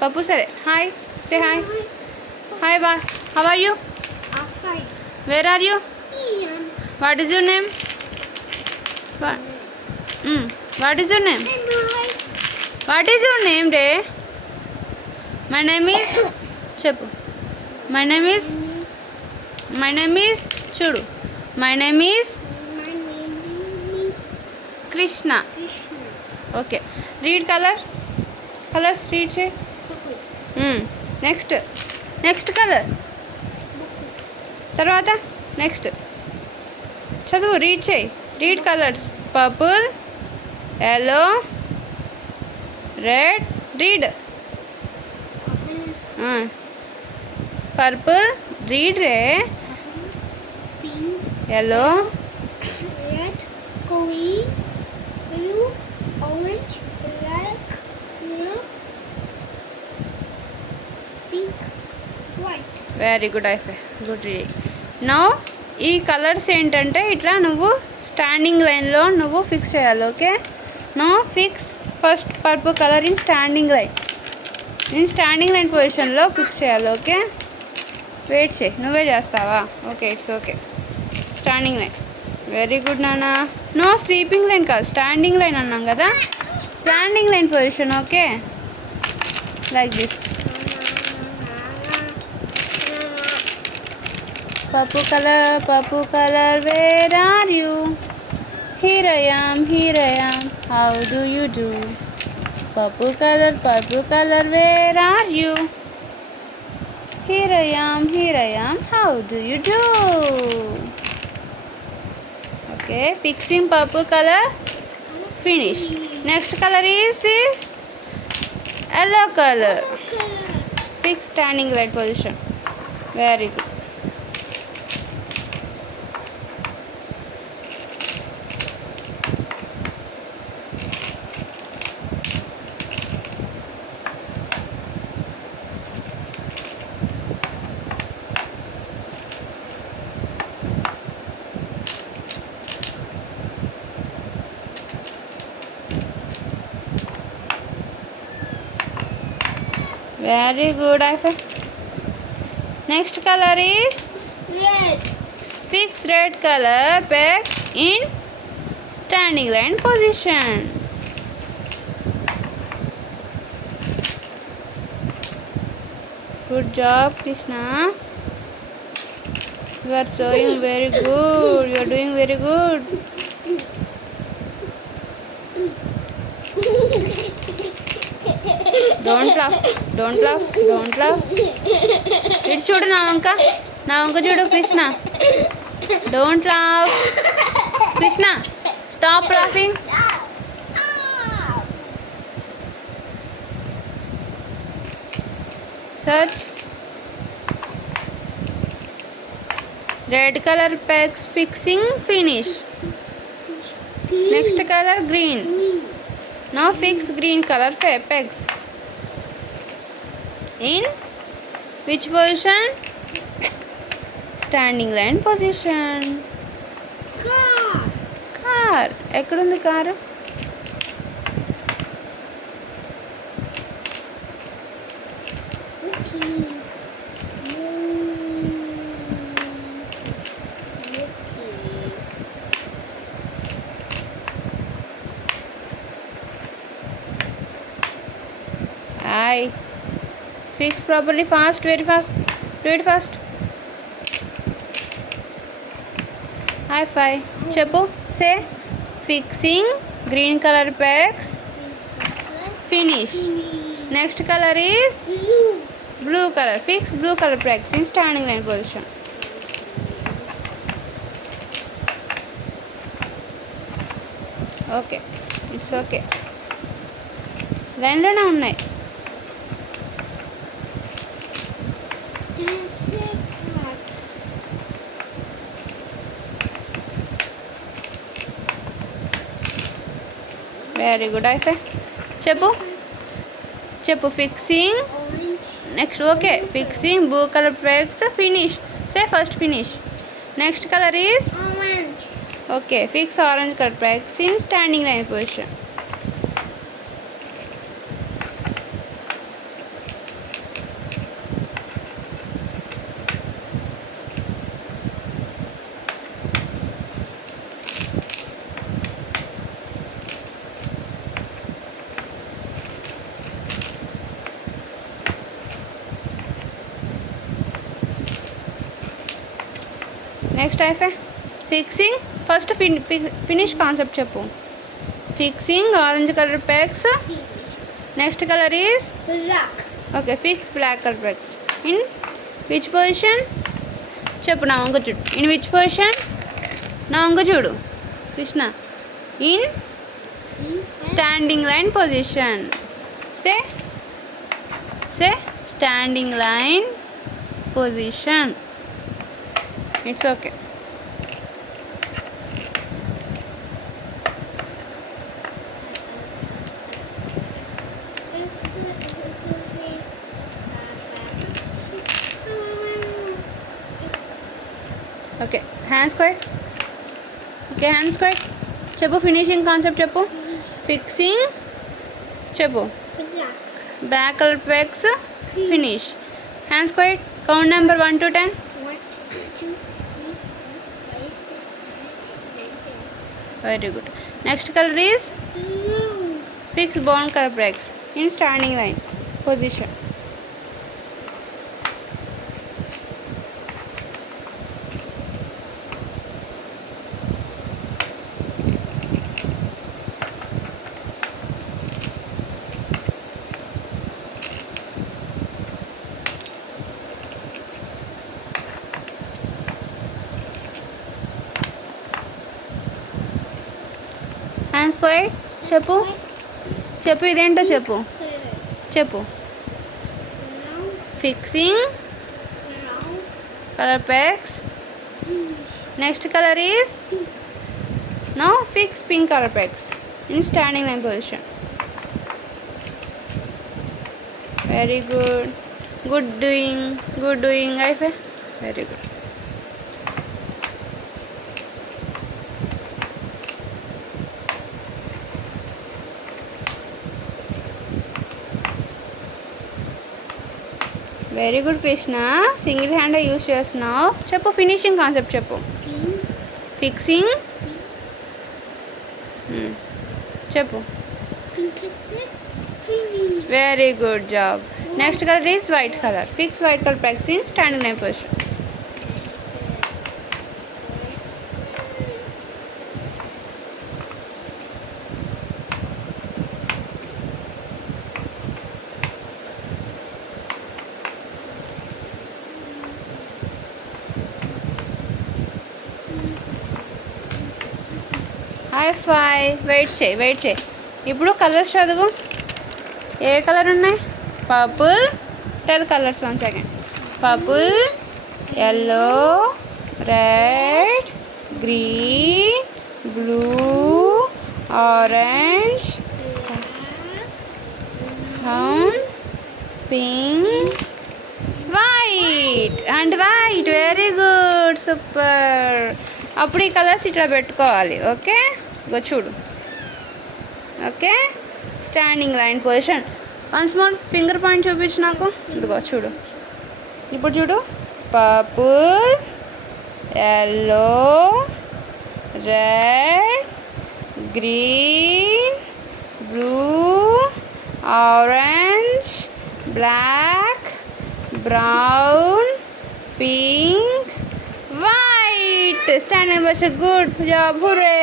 Papu sir, hi. Say hi. Hi, bye. How are you? Outside. Where are you? Ian. What is your name? What? What is your name? What is your name, Ray? My name is Chepu. My name is Chudu. My name is My name is Krishna. Krishna. Okay. Read color. Colors read say. Purple. Next. Next color. తర్వాత next చదువు read చేయి read colours purple yellow red read Purple. Purple read రే Pink. Yellow Red. Green. Blue. Orange. Black. Yellow. Pink. White. Very good ఐఫై good reading no ఈ colours ఏంటంటే ఇట్లా నువ్వు standing లైన్లో నువ్వు ఫిక్స్ చేయాలి okay no fix first purple colour in standing line standing line పొజిషన్లో ఫిక్స్ చేయాలి ఓకే వెయిట్ చేయి నువ్వే చేస్తావా okay it's okay standing line very good నాన్న నో స్లీపింగ్ లైన్ కాదు స్టాండింగ్ లైన్ అన్నాం కదా standing line position okay like this Purple color, where are you? Here I am, how do you do? Purple color, where are you? Here I am, how do you do? Okay, fixing purple color, finish. Next color is yellow color. Fix standing right position. Very good. Very good, Ifa. Next color is Red. fix red color pegs in standing line position. Good job, Krishna. You are showing very good. You are doing very good. Don't laugh. ఇటు చూడు నా వంక చూడు Krishna don't laugh Krishna stop laughing search red colour pegs fixing finish next colour green no fix green colour pegs in which position? Standing line position. Car ఎక్కడుంది car I fix properly fast very fast do it fast high five చెప్పు say fixing green color pegs finish next color is blue color fix blue color pegs in standing line position okay it's okay లైన్లోనే ఉన్నాయి very good ఐఫై చెప్పు fixing next okay fixing blue colour pegs finish say first finish next colour is okay fix orange colour pegs in standing line position next అయిపోయి fixing first finish concept చెప్పు. Fixing orange colour pegs. Next colour is Black. Okay fix black colour pegs in which position చెప్పు. నా వంక చూడు. In which position నా వంక చూడు Krishna. In In standing line position. Say standing line position. It's okay. Okay hands quiet. Okay hands quiet చెప్పు. Finishing concept చెప్పు. Fixing చెప్పు. Black. Black colour pegs finish. Hands quiet. Count number 1 to 10. 1, 2, 3, 4, 5, 6, 7, 8, 9, 10. Very good. Next colour is Blue. Fix bound colour pegs in standing line position. Hands quiet చెప్పు. చెప్పు ఇదేంటో చెప్పు. Color. చెప్పు. Now, fixing now, colour pegs. finish. Next colour is Pink. No fix pink colour pegs in standing line position. Very good. Good doing అయిపోయి. Very good. Very good Krishna. Single hand use చేస్తున్నావు. చెప్పు finishing concept చెప్పు. Pink. Fixing చెప్పు. Pink is it? Finish. Very good job. Next colour is white colour. Fix white colour pegs in standing line position. High wait చేయి. ఇప్పుడు కలర్స్ చదువు. ఏ కలర్ ఉన్నాయి? Purple. Tell colours 1 second. Purple, yellow, red, green, blue, orange, brown, pink, white and white. Very good super. అప్పుడు ఈ కలర్స్ ఇట్లా పెట్టుకోవాలి. Okay go చూడు. Okay standing line position. Once more finger point చూపించు నాకు. ఇదిగో చూడు. ఇప్పుడు చూడు. Purple, yellow, red, green, blue, orange, black, brown, pink, white. Standing position. Good job. Hurray.